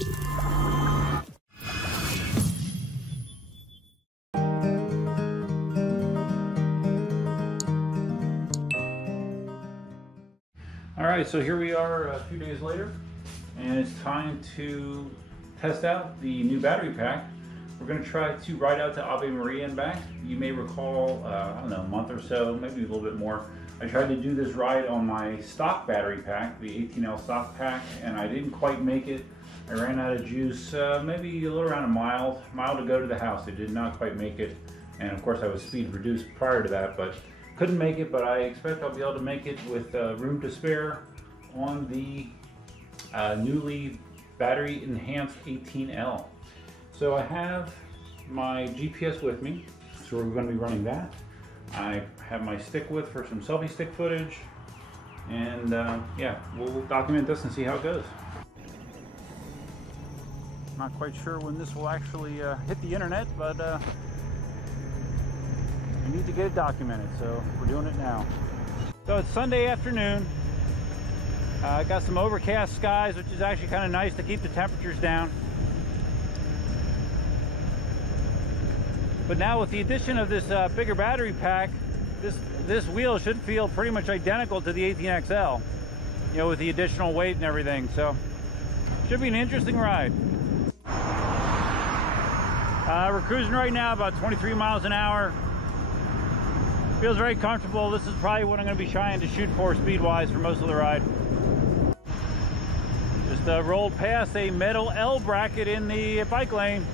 All right, so here we are a few days later, and it's time to test out the new battery pack. We're going to try to ride out to Ave Maria and back. You may recall, I don't know, a month or so, maybe a little bit more, I tried to do this ride on my stock battery pack, the 18L stock pack, and I didn't quite make it. I ran out of juice, maybe a little around a mile to go to the house. I did not quite make it, and of course I was speed reduced prior to that, but couldn't make it. But I expect I'll be able to make it with room to spare on the newly battery enhanced 18L. So I have my GPS with me, so we're going to be running that. I have my stick with for some selfie stick footage, and yeah, we'll document this and see how it goes. Not quite sure when this will actually hit the internet, but we need to get it documented, so we're doing it now. So it's Sunday afternoon. I got some overcast skies, which is actually kind of nice to keep the temperatures down. But now with the addition of this bigger battery pack, this wheel should feel pretty much identical to the 18XL, you know, with the additional weight and everything. So should be an interesting ride. We're cruising right now about 23 miles an hour. Feels very comfortable. This is probably what I'm going to be trying to shoot for speed-wise for most of the ride. Just rolled past a metal L bracket in the bike lane.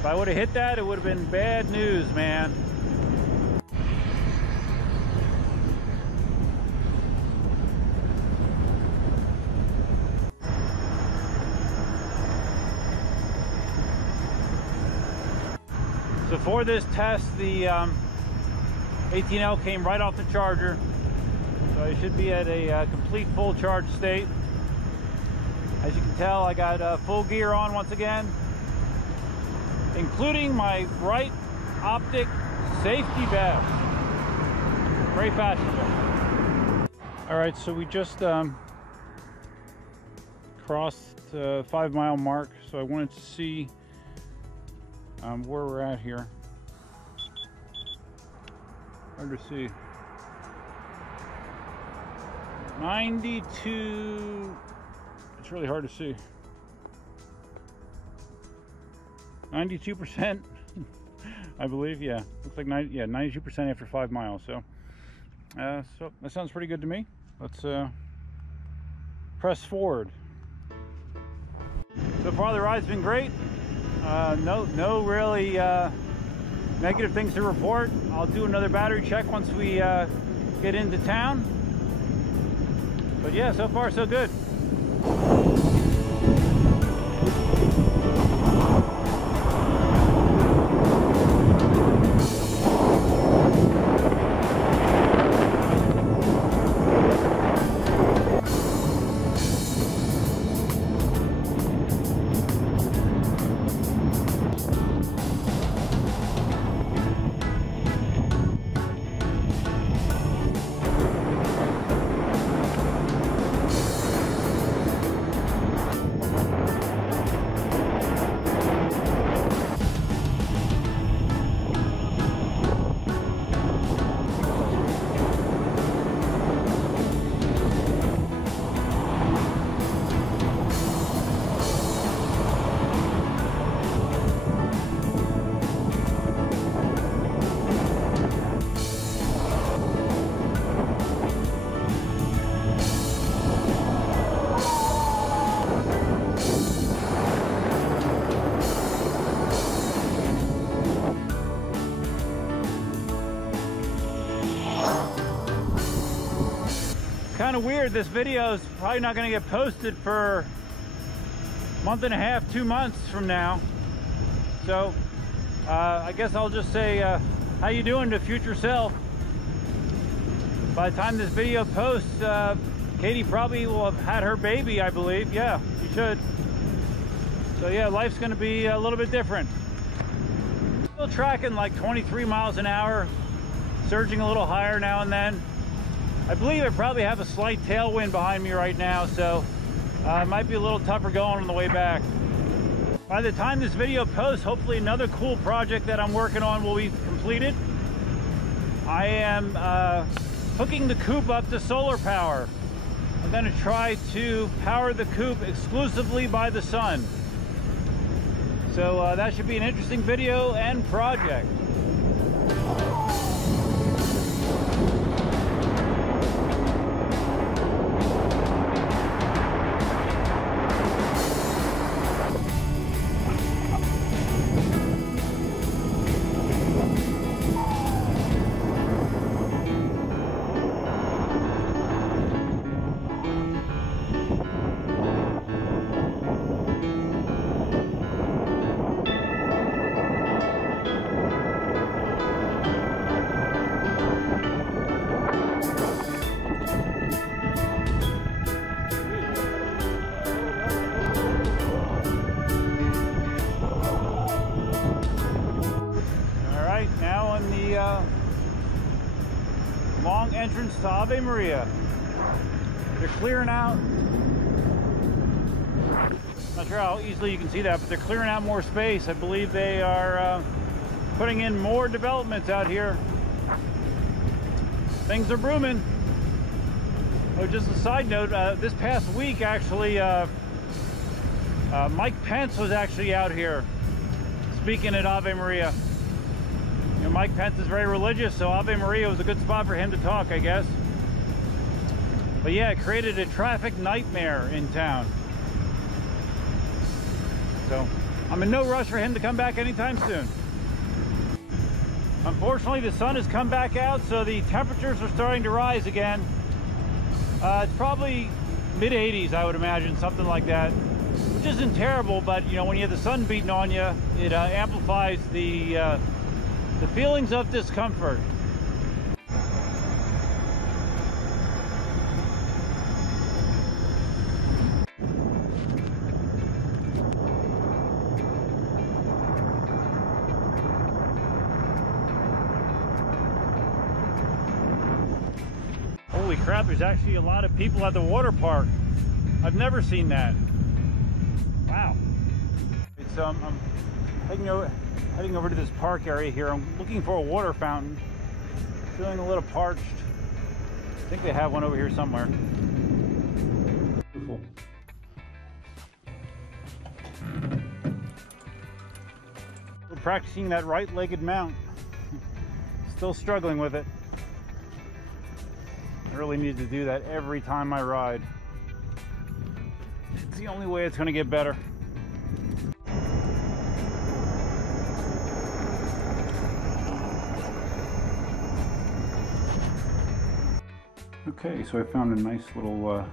If I would have hit that, it would have been bad news, man. So for this test, the 18L came right off the charger, so I should be at a complete full charge state. As you can tell, I got full gear on once again, including my bright optic safety vest. Very fashionable. All right, so we just crossed the 5 mile mark, so I wanted to see where we're at here. Hard to see. 92. It's really hard to see. 92%, I believe. Yeah, looks like 92% after 5 miles. So that sounds pretty good to me. Let's press forward. So far the ride's been great. No really negative things to report. I'll do another battery check once we get into town. But yeah, so far so good. Kind of weird, this video is probably not going to get posted for a month and a half, 2 months from now. So I guess I'll just say how you doing to future self. By the time this video posts, Katie probably will have had her baby, I believe. Yeah, you should. So yeah, life's going to be a little bit different. Still tracking like 23 miles an hour, surging a little higher now and then. I believe I probably have a slight tailwind behind me right now, so It might be a little tougher going on the way back. By the time this video posts, hopefully another cool project that I'm working on will be completed. I am hooking the coupe up to solar power. I'm going to try to power the coupe exclusively by the sun. So that should be an interesting video and project. Long entrance to Ave Maria. They're clearing out, not sure how easily you can see that, but they're clearing out more space. I believe they are putting in more developments out here. Things are booming. Oh, just a side note, this past week actually, Mike Pence was actually out here speaking at Ave Maria. You know, Mike Pence is very religious, so Ave Maria was a good spot for him to talk, I guess. But yeah, it created a traffic nightmare in town. So I'm in no rush for him to come back anytime soon. Unfortunately, the sun has come back out, so the temperatures are starting to rise again. It's probably mid-80s, I would imagine, something like that, which isn't terrible, but you know, when you have the sun beating on you, it amplifies the feelings of discomfort. Holy crap, there's actually a lot of people at the water park. I've never seen that. Wow. It's I'm heading over to this park area here. I'm looking for a water fountain. Feeling a little parched. I think they have one over here somewhere. Beautiful. Still practicing that right-legged mount. Still struggling with it. I really need to do that every time I ride. It's the only way it's going to get better. Okay, so I found a nice little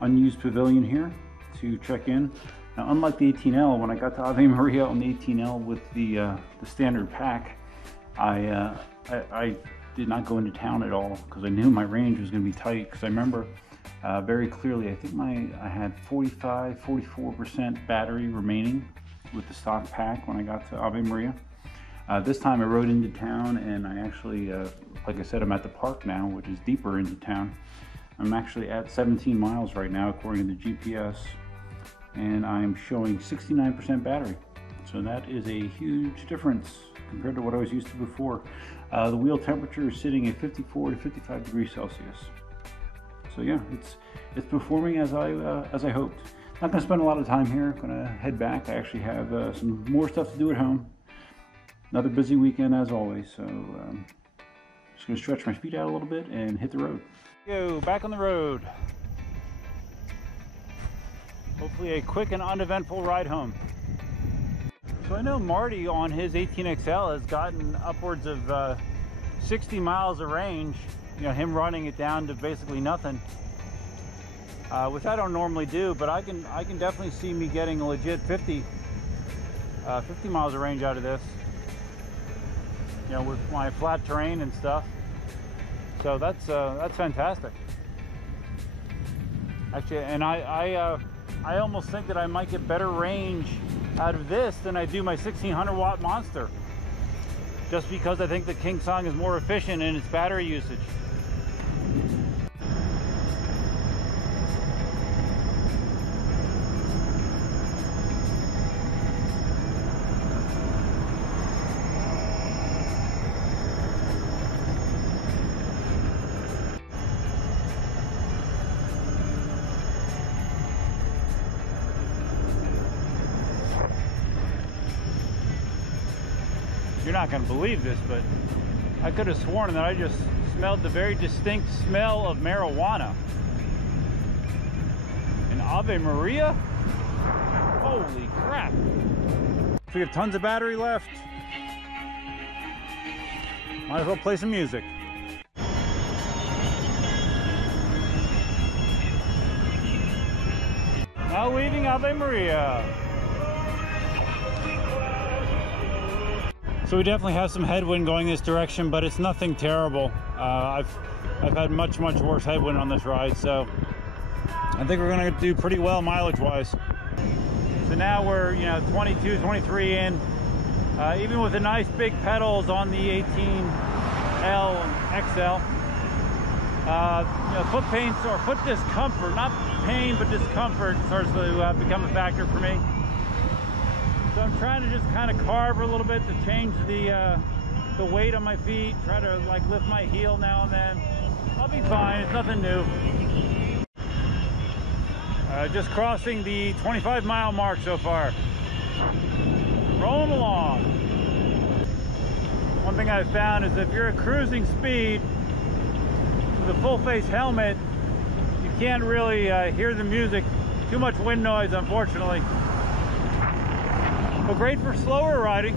unused pavilion here to check in. Now, unlike the 18L, when I got to Ave Maria on the 18L with the standard pack, I did not go into town at all because I knew my range was going to be tight. Because I remember very clearly, I think I had 44% battery remaining with the stock pack when I got to Ave Maria. This time I rode into town, and I actually, like I said, I'm at the park now, which is deeper into town. I'm actually at 17 miles right now according to the GPS, and I'm showing 69% battery. So that is a huge difference compared to what I was used to before. The wheel temperature is sitting at 54 to 55 degrees Celsius. So yeah, it's performing as I hoped. Not going to spend a lot of time here. I'm going to head back. I actually have some more stuff to do at home. Another busy weekend as always, so just going to stretch my feet out a little bit and hit the road. Go back on the road. Hopefully a quick and uneventful ride home. So I know Marty on his 18XL has gotten upwards of 60 miles of range, you know, him running it down to basically nothing, which I don't normally do, but I can definitely see me getting a legit 50 miles of range out of this, you know, with my flat terrain and stuff. So that's fantastic. Actually, and I almost think that I might get better range out of this than I do my 1600 watt Monster, just because I think the KingSong is more efficient in its battery usage. You're not going to believe this, but I could have sworn that I just smelled the very distinct smell of marijuana. An Ave Maria? Holy crap. So we have tons of battery left. Might as well play some music. Now leaving Ave Maria. So we definitely have some headwind going this direction, but it's nothing terrible. I've had much worse headwind on this ride, so I think we're gonna do pretty well mileage-wise. So now we're 22, 23 in. Even with the nice big pedals on the 18L and XL, foot pain or foot discomfort, not pain but discomfort, starts to become a factor for me. So I'm trying to just kind of carve a little bit to change the weight on my feet, try to like lift my heel now and then. I'll be fine, it's nothing new. Just crossing the 25-mile mark so far. Rolling along. One thing I've found is if you're at cruising speed with a full face helmet, you can't really hear the music. Too much wind noise, unfortunately. But great for slower riding.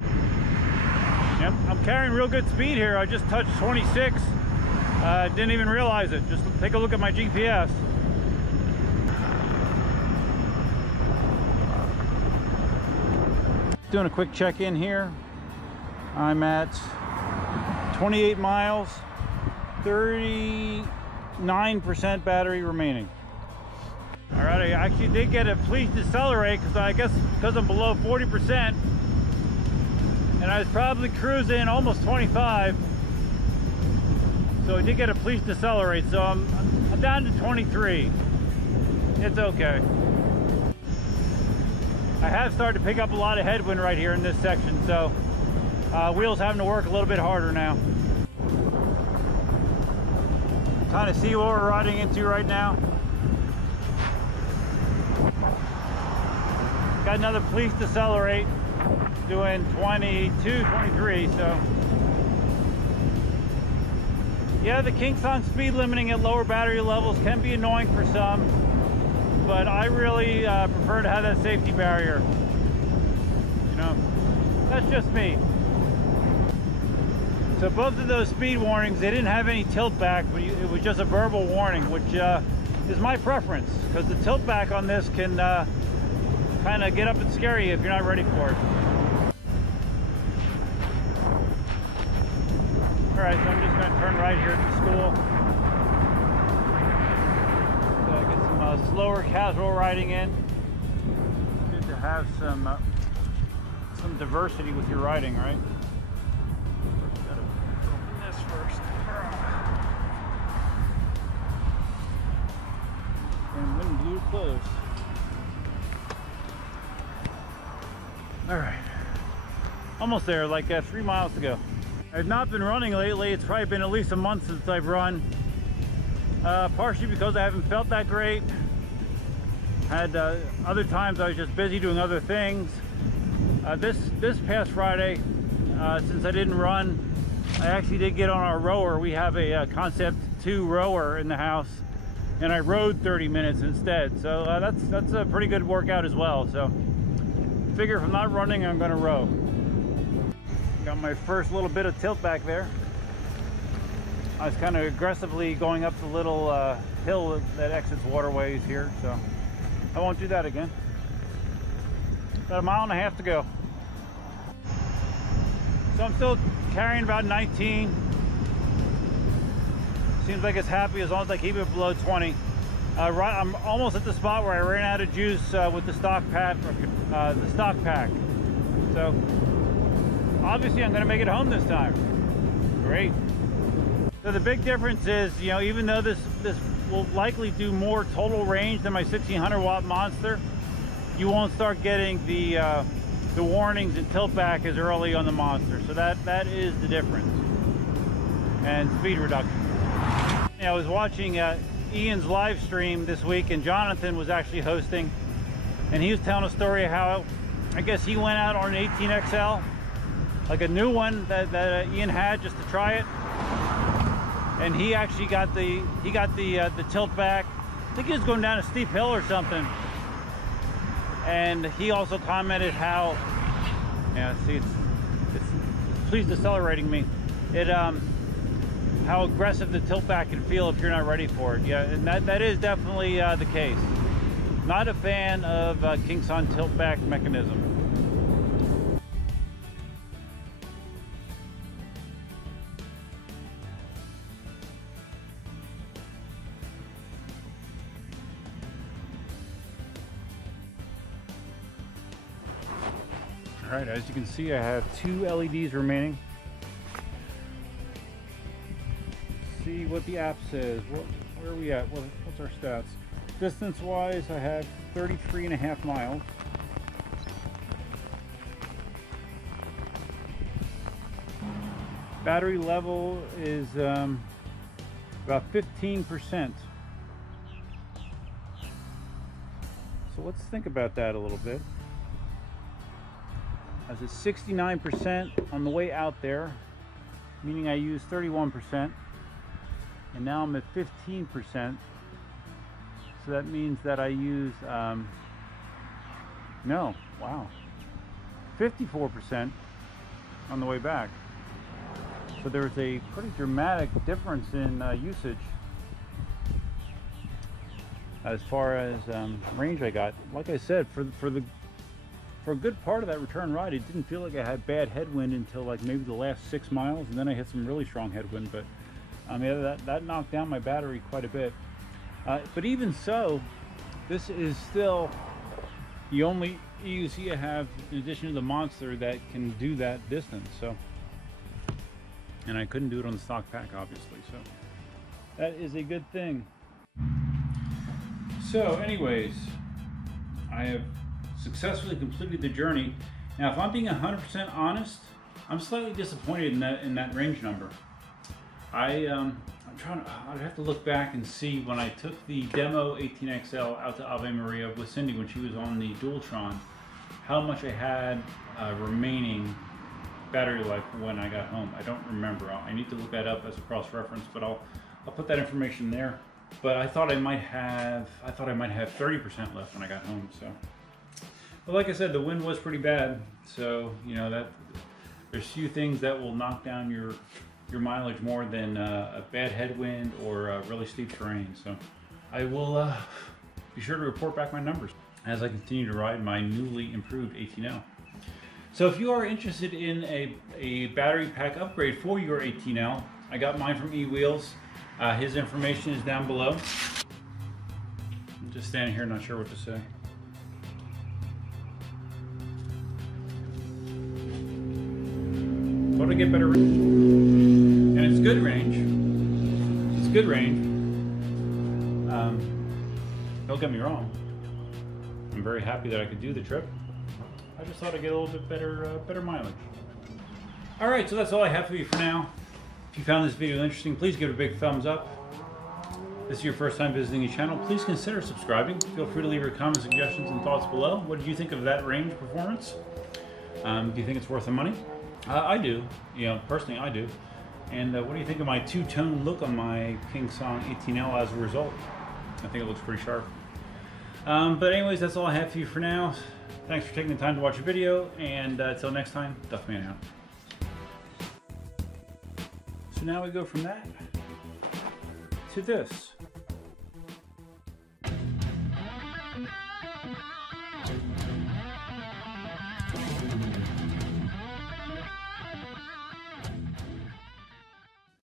Yep, I'm carrying real good speed here. I just touched 26. Didn't even realize it. Just take a look at my GPS. Doing a quick check-in here. I'm at 28 miles, 39% battery remaining. All right, I actually did get a please decelerate because I guess because I'm below 40%, and I was probably cruising almost 25. So I did get a please decelerate. So I'm down to 23. It's okay. I have started to pick up a lot of headwind right here in this section, so wheels having to work a little bit harder now. Kind of see what we're riding into right now. Got another please decelerate, doing 22, 23, so. Yeah, the KingSong speed limiting at lower battery levels can be annoying for some, but I really prefer to have that safety barrier. That's just me. So both of those speed warnings, they didn't have any tilt back, but it was just a verbal warning, which is my preference, because the tilt back on this can kind of get up and scare you if you're not ready for it. All right, so I'm just going to turn right here at the school. So I get some slower casual riding in. It's good to have some diversity with your riding, right? Gotta open this first. And wind blew closed. All right, almost there, like 3 miles to go. I've not been running lately. It's probably been at least a month since I've run. Partially because I haven't felt that great. Had other times I was just busy doing other things. This past Friday, since I didn't run, I actually did get on our rower. We have a Concept 2 rower in the house, and I rode 30 minutes instead. So that's a pretty good workout as well. So figure if I'm not running, I'm gonna row. Got my first little bit of tilt back there. I was kind of aggressively going up the little hill that exits waterways here, so I won't do that again. About 1.5 miles to go. So I'm still carrying about 19. Seems like it's happy as long as I keep it below 20. I'm almost at the spot where I ran out of juice with the stock pack. So obviously I'm going to make it home this time. Great. So the big difference is, even though this will likely do more total range than my 1600 watt Monster, you won't start getting the warnings and tilt back as early on the Monster. So that is the difference. And speed reduction. I was watching Ian's live stream this week, and Jonathan was actually hosting, and he was telling a story of how I guess he went out on an 18XL like a new one that Ian had just to try it. And he actually got the tilt back. I think he was going down a steep hill or something. And he also commented how, yeah, see, it's please decelerating me. It how aggressive the tilt back can feel if you're not ready for it. Yeah, and that is definitely the case. Not a fan of KingSong tilt back mechanism. All right, as you can see, I have 2 LEDs remaining. Let's see what the app says. Where are we at? What's our stats? Distance-wise, I have 33.5 miles. Battery level is about 15%. So let's think about that a little bit. I was at 69% on the way out there, meaning I used 31%, and now I'm at 15%. So that means that I used, 54% on the way back. So there's a pretty dramatic difference in usage as far as range I got. Like I said, for a good part of that return ride, it didn't feel like I had bad headwind until like maybe the last 6 miles, and then I hit some really strong headwind. But yeah, that knocked down my battery quite a bit. But even so, this is still the only EUC I have, in addition to the Monster, that can do that distance. So, and I couldn't do it on the stock pack, obviously. So that is a good thing. So, anyways, I have successfully completed the journey. Now, if I'm being 100% honest, I'm slightly disappointed in that range number. I'd have to look back and see when I took the demo 18XL out to Ave Maria with Cindy when she was on the Dualtron, how much I had remaining battery life when I got home. I don't remember. I need to look that up as a cross-reference, but I'll put that information there. But I thought I might have 30% left when I got home. So, but like I said, the wind was pretty bad. So you know that there's few things that will knock down your mileage more than a bad headwind or really steep terrain. So I will be sure to report back my numbers as I continue to ride my newly improved 18L. So if you are interested in a battery pack upgrade for your 18L, I got mine from eWheels. His information is down below. I'm just standing here not sure what to say. Thought I'd get better range. And it's good range. It's good range. Don't get me wrong. I'm very happy that I could do the trip. I just thought I'd get a little bit better mileage. All right, so that's all I have for you for now. If you found this video interesting, please give it a big thumbs up. If this is your first time visiting the channel, please consider subscribing. Feel free to leave your comments, suggestions, and thoughts below. What did you think of that range performance? Do you think it's worth the money? I do. You know, personally, I do. And what do you think of my two-tone look on my KingSong 18L as a result? I think it looks pretty sharp. But anyways, that's all I have for you for now. Thanks for taking the time to watch the video, and until next time, Duffman out. So now we go from that to this.